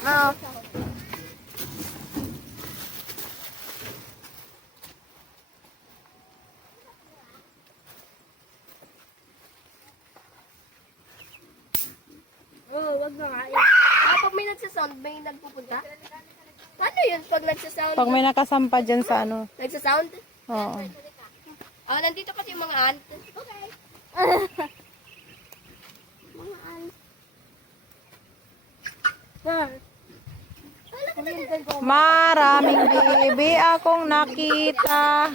Oo. Oo, wag na nga. Pag may nagsasound, may nagpupunta? Ano yun pag nagsasound? Pag may nakasampa dyan sa ano. Nagsasound? Oo. Nandito kasi yung mga ant. Okay. Mga ant. Maraming bibi akong nakita.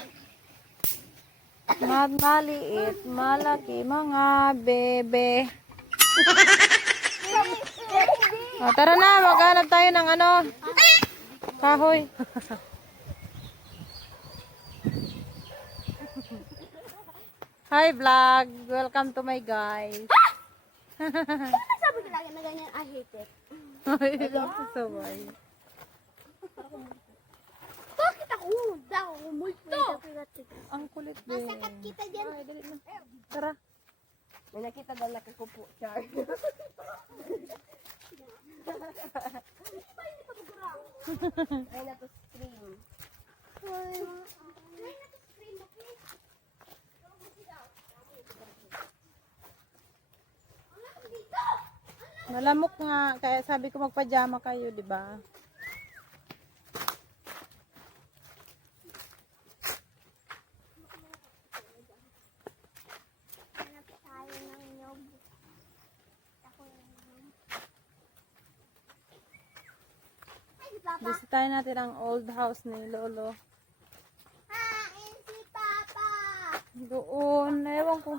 Maliit, malaki, mga bebe. Tara na, maghanap tayo ng ano. Kahoy. Hi vlog, welcome to my guys. Sabi ko lagi na ganyan, I hate it. Sabay. Bakit ako? Daw, multo. Ang kulit din. Masakat kita dyan. Ay, dali na. Tara. May nakita daw nakikupo, Char. Ay, na to stream. Ay, na to stream, okay? Malamok nga, kaya sabi ko magpajama kayo, di ba? Hanap tayo ng nyog. Ako yung nyog. Ay, si Papa. Bisitahin natin ang old house ni Lolo. Hain si Papa. Doon, ewan ko.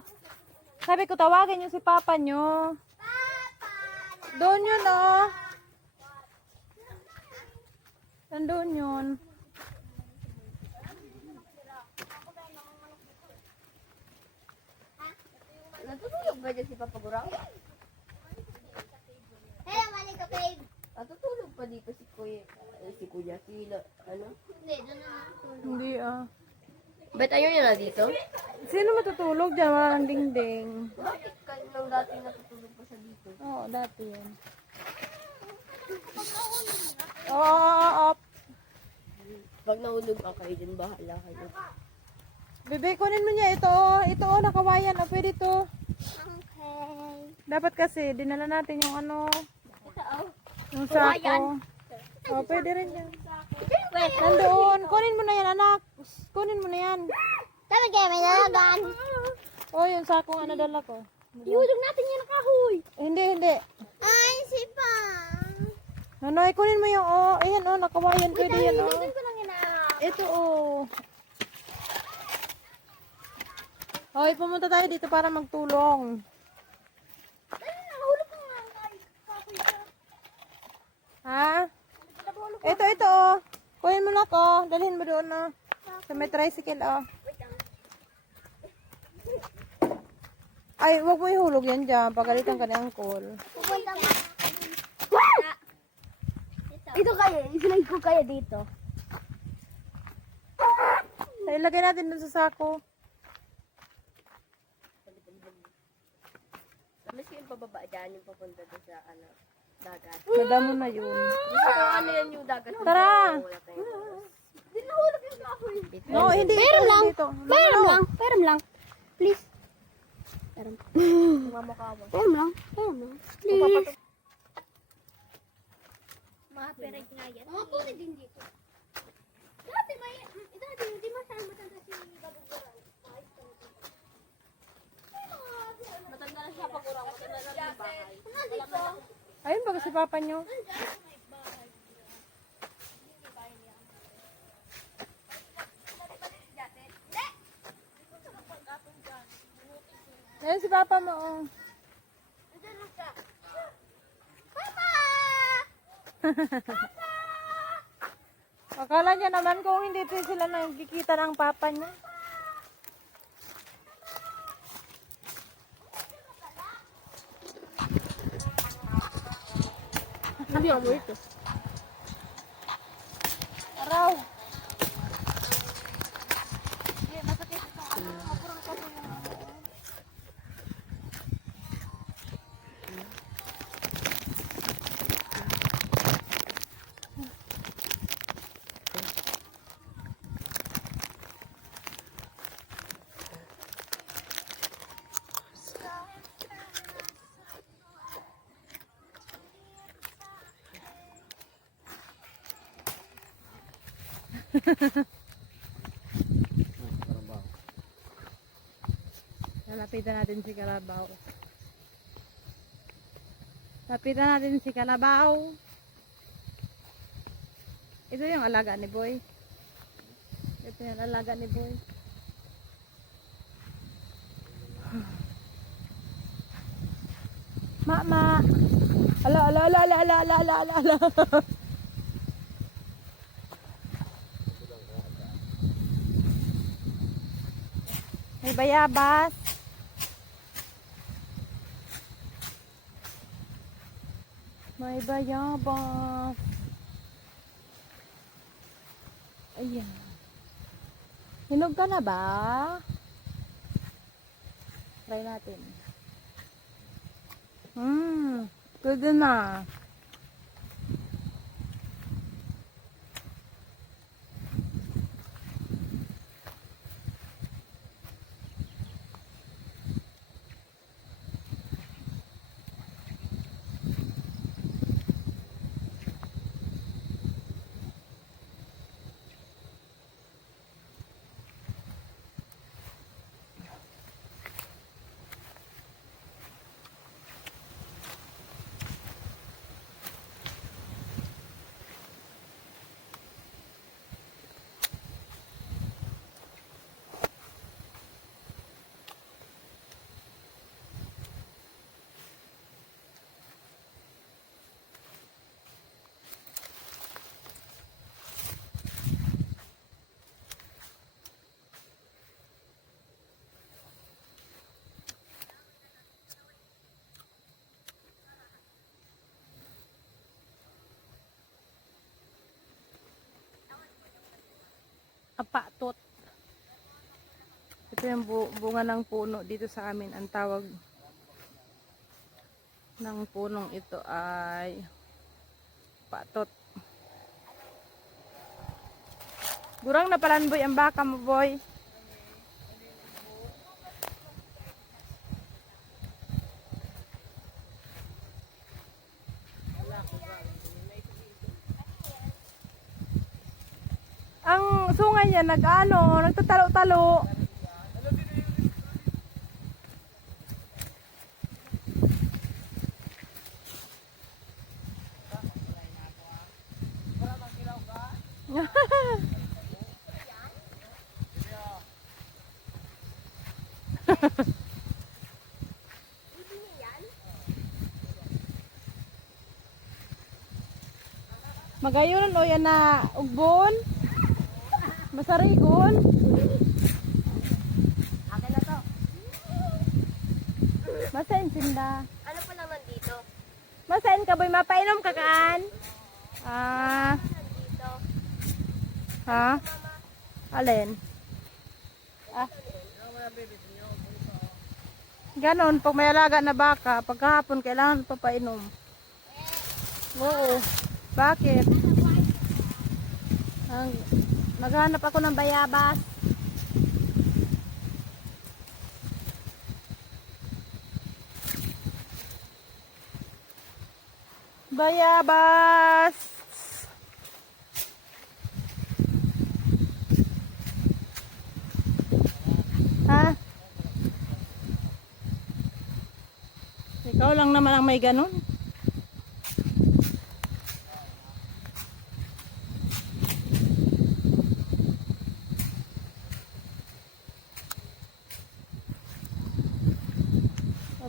Sabi ko, tawagin niyo si Papa niyo. Papa. Doon yun, oh. Nandun yun. Natutulog ba dyan si Papa Gurang? Hello, Manika babe. Natutulog pa dito si Kuya. Ano? Hindi, doon na natutulog. Hindi, ah. Ba't ayaw niya na dito? Sino matutulog dyan? Wala nang dingding. Bakit nung dati natutulog pa siya dito? Oo, dati yan. Oo, up. Pag nahulog ka kayo dyan, bahala kayo. Bebe, kunin mo niya ito, oh. Ito, oh, nakawayan. Oh, pwede to. Okay. Dapat kasi, dinala natin yung ano, Ito, oh. yung Kawayan. sako. Oh, pwede rin yan. Wait. Nandoon. Kunin mo na yan, anak. Kunin mo na yan. Tama kayo, may dalagan. Oh, yung sako nga nadala ko. Ihulog natin yan ang kahoy. Hindi, hindi. Ay, si Pa. Nonoy, kunin mo yung, oh, ayan, oh, nakawayan. Pwede yan, oh. Hilugin ko lang yan Ito, oh. Hoy, pumunta tayo dito para magtulong. Dali na, hulog ko nga ang kahoy ka. Ha? Ito, oh. Kunin mo na ko. Dalhin mo doon, oh. Sa may tricycle, oh. Ay, wag mo ihulog yan dyan. Pagalitan ka ni Uncle. Pupunta mo. Ito kaya, isinag ko kaya dito. Ilagay natin doon sa sako. Mas yung pababa dyan, yung papunta doon sa dagat. Madamo na yun. Dito ko ano yan yung dagat. Tara! Wala tayong oras. Di nahulog yung kahoy. No, hindi. Meron ito, lang. dito. Meron No. lang. Meron lang. Please. Meron. Meron lang. Meron lang. Please. Mga pereg nga yan. Mga puli din dito. Dati hindi masyadong matanda si Babuguran. Matanda na siya pagurang. Matanda na yung bahay. Nandito. Ayun ba si Papa nyo? Ayun si Papa mo, oh. Papa! Akala niya naman kung hindi sila nagkikita ng Papa niya. Hindi ako ito. Araw. Karabaw. Lalapitan natin si Kalabaw. Lapitan natin si Kalabaw. Ito yung alaga ni Boy. Ito yung alaga ni Boy. Mama. Ala, ala, ala, ala, ala, ala, ala, ala, ala. May bayabas. May bayabas. Ayan. Hinog ka na ba? Try natin. Pwede na. Apatot. Ito yung bunga ng puno dito sa amin. Ang tawag ng punong ito ay patot. Gurang na palanboy ang baka mo, boy. Ang sungay niya nagtatalo-talo. Magayon o yan na ugbon. Masarigon. Akin na to. Masain sinda. Ano pa naman dito? Masain ka boy, mapainom ka kaan? Ah, Nandito. ha? Alin? Ah. Ganon, pag may alaga na baka, pagkahapon kailangan papainom. Oo. Bakit? Maghanap ako ng bayabas. Bayabas. Ha? Ikaw lang naman ang may ganun.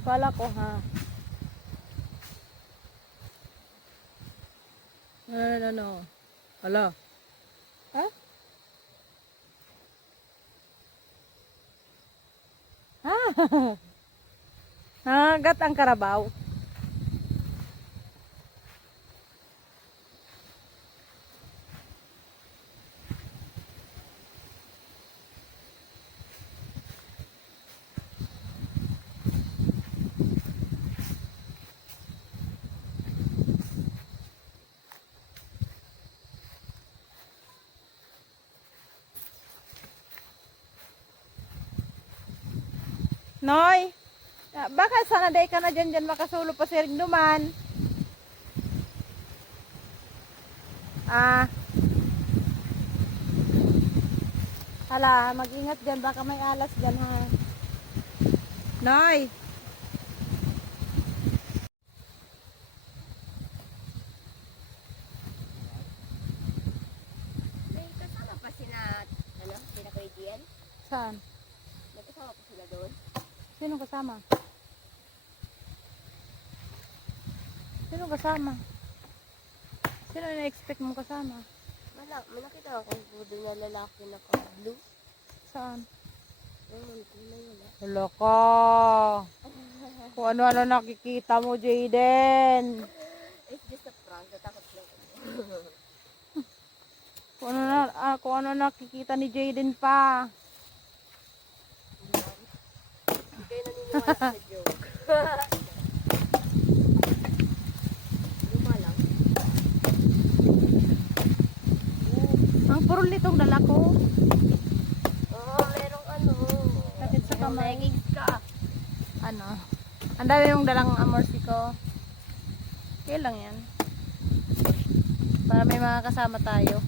Akala ko ha. No. Hala. Ha? Ha? Hagat ang karabaw. Noy, baka sana day ka na dyan makasulo pa si Rigduman. Ah, Ala, mag-ingat dyan. Baka may alas dyan, ha? Noy! May kasama pa sina, sina Kuya Gian? Saan? May kasama pa sila doon? Sino kasama? Sino kasama? Sino na-expect mong kasama? May nakita ako doon na lalaki na ka-blue. Saan? Ayun, kulay wala. Wala ka. Kung ano-ano nakikita mo, Jaden. It's just a prank. Natakot lang ako. Kung ano nakikita ni Jaden pa. Hindi kayo naniniwala sa joke. Luma lang. Ang purol nitong dala ko. Oo, merong ano. Sakit sa kamay. Leggings ka. Ano? Ang dami yung dalang amorsi ko. Okay lang yan. Para may mga kasama tayo.